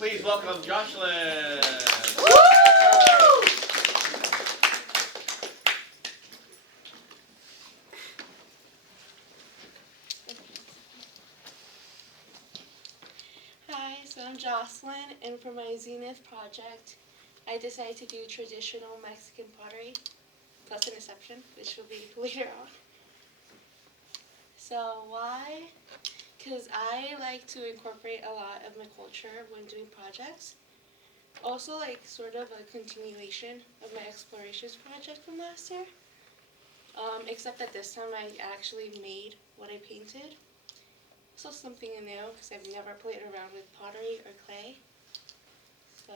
Please welcome Joshelyn. Hi, so I'm Jocelyn, and for my Zenith project, I decided to do traditional Mexican pottery, plus an exception, which will be later on. So why? Because I like to incorporate a lot of my culture when doing projects. Also, like sort of a continuation of my explorations project from last year. Except that this time I actually made what I painted. So something new, because I've never played around with pottery or clay. So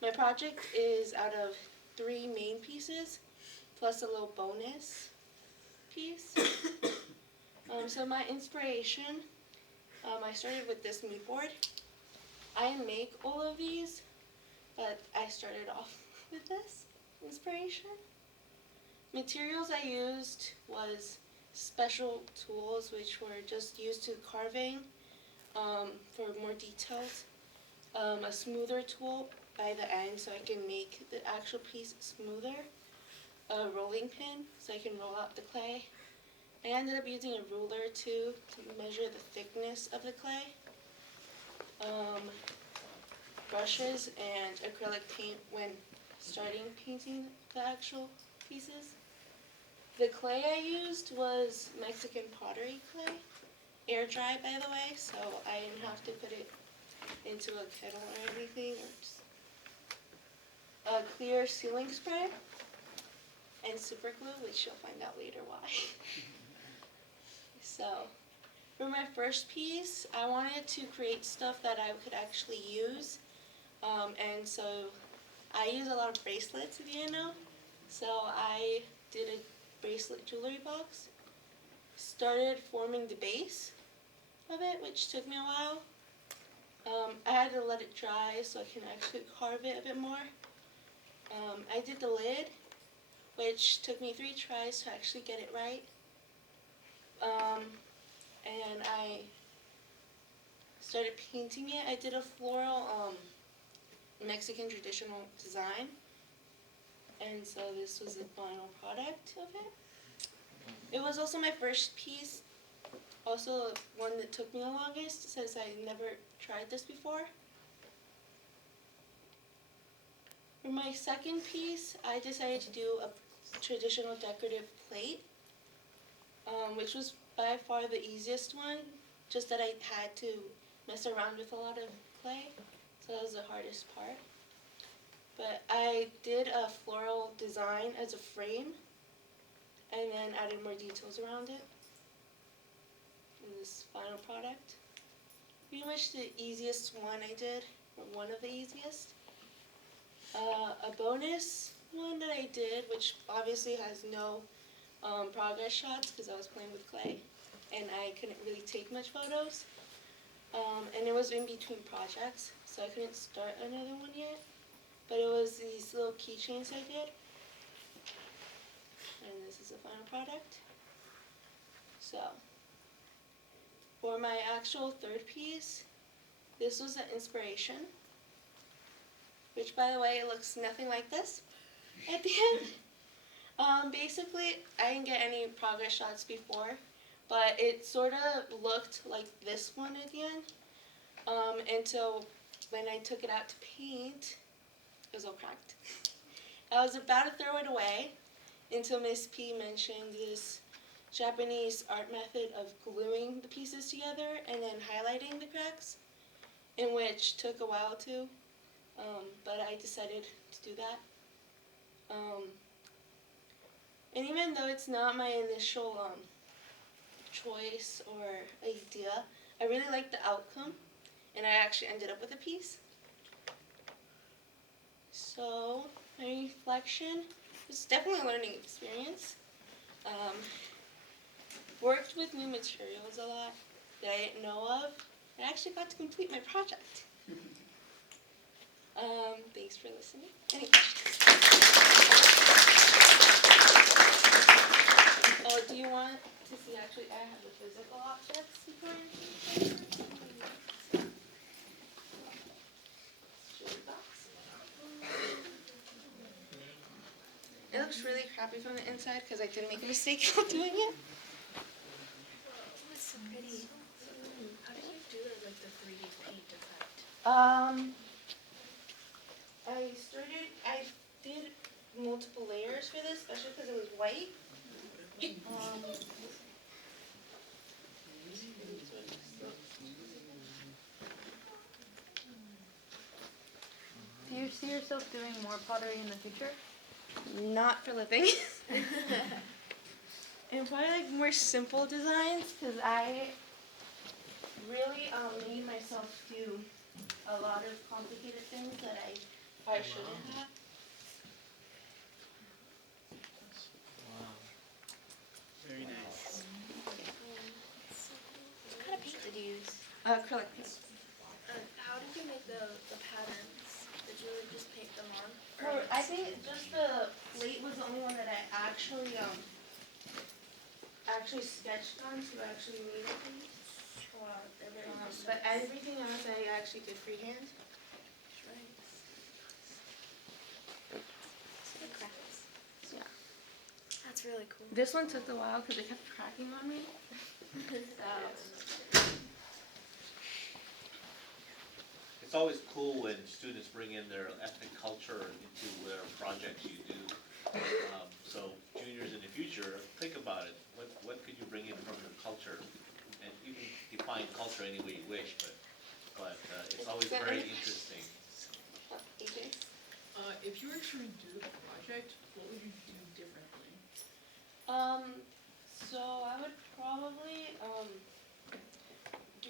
my project is out of 3 main pieces, plus a little bonus piece. So my inspiration, I started with this mood board. I didn't make all of these, but I started off with this inspiration. Materials I used was special tools, which were just used to carving for more details. A smoother tool by the end so I can make the actual piece smoother. A rolling pin so I can roll out the clay. I ended up using a ruler too to measure the thickness of the clay. Brushes and acrylic paint when starting painting the actual pieces. The clay I used was Mexican pottery clay, air dry by the way, so I didn't have to put it into a kettle or anything. Or just a clear sealing spray and super glue, which you'll find out later why. So, for my first piece, I wanted to create stuff that I could actually use, and so I use a lot of bracelets, if you didn't know. So I did a bracelet jewelry box, started forming the base of it, which took me a while. I had to let it dry so I can actually carve it a bit more. I did the lid, which took me 3 tries to actually get it right. And I started painting it. I did a floral Mexican traditional design. And so this was the final product of it. It was also my first piece, also one that took me the longest since I never tried this before. For my second piece, I decided to do a traditional decorative plate, which was by far the easiest one, just that I had to mess around with a lot of clay, so that was the hardest part. But I did a floral design as a frame, and then added more details around it in this final product. Pretty much the easiest one I did, or one of the easiest. A bonus one that I did, which obviously has no progress shots because I was playing with clay and I couldn't really take much photos. And it was in between projects, so I couldn't start another one yet. But it was these little keychains I did. And this is the final product. So, for my actual third piece, this was the inspiration, which by the way, it looks nothing like this at the end. Basically, I didn't get any progress shots before, but it sort of looked like this one at the end, until when I took it out to paint, it was all cracked. I was about to throw it away until Miss P mentioned this Japanese art method of gluing the pieces together and then highlighting the cracks, in which took a while too, but I decided to do that. And even though it's not my initial choice or idea, I really liked the outcome, and I actually ended up with a piece. So, my reflection was definitely a learning experience. Worked with new materials a lot that I didn't know of. I actually got to complete my project. Thanks for listening. Any questions? Oh, do you want to see, actually, I have the physical objects before. looks really crappy from the inside because I did make a mistake while doing it. Oh, it's so pretty. How did you do like the 3D paint effect? I did multiple layers for this, especially because it was white. Do you see yourself doing more pottery in the future? Not for living. And probably like more simple designs because I really made myself do a lot of complicated things that I probably shouldn't have. Wow. Very nice. What kind of paint did you use? Acrylic paint. How did you make the patterns? Did you just paint them on? I think just the plate was the only one that I actually sketched on to actually made it. Wow, they're very precise. But everything else I actually did freehand. Yeah. That's really cool. This one took a while because it kept cracking on me. It's always cool when students bring in their ethnic culture into their projects you do. So juniors in the future, think about it. What could you bring in from your culture? And you can define culture any way you wish, but it's always very interesting. If you were to redo the project, what would you do differently? So I would probably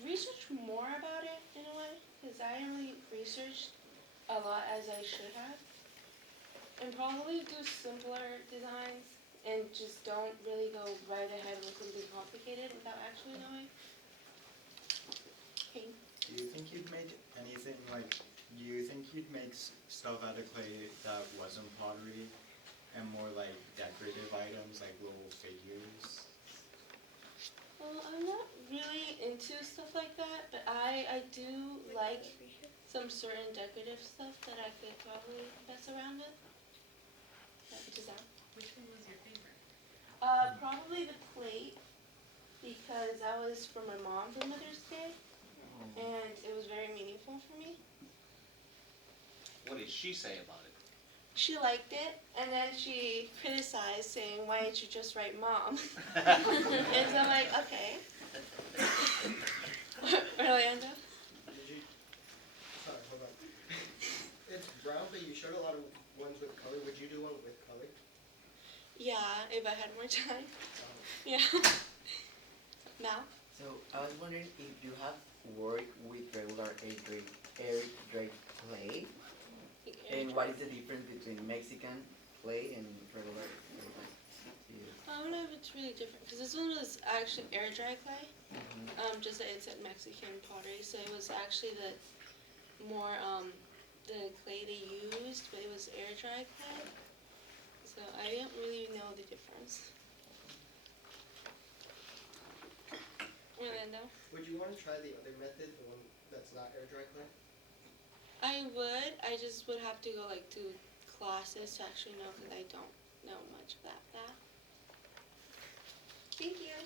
research more about it in a way, because I haven't really researched a lot as I should have, and probably do simpler designs and just don't really go right ahead with something complicated without actually knowing. Okay. Do you think you'd make anything like, do you think you'd make stuff out of clay that wasn't pottery and more like decorative items like little figures? Well, I'm not really into stuff like that, but I do like some certain decorative stuff that I could probably mess around with. Design. Which one was your favorite? Probably the plate, because that was for my mom for Mother's Day, and it was very meaningful for me. What did she say about it? She liked it, and then she criticized, saying, "Why didn't you just write Mom?" And so I'm like, okay. Orlando? Sorry, hold on. It's brown, but you showed a lot of ones with color. Would you do one with color? Yeah, if I had more time. Yeah. Mal? So I was wondering if you have worked with regular air draped clay, and what is the difference between Mexican clay and regular clay? I don't know if it's really different, because this one was actually air dry clay. Just that it said Mexican pottery, so it was actually the more the clay they used, but it was air dry clay. So I didn't really know the difference. Orlando? Would you want to try the other method, the one that's not air dry clay? I would. I just would have to go like to classes to actually know, because I don't know much about that. Thank you.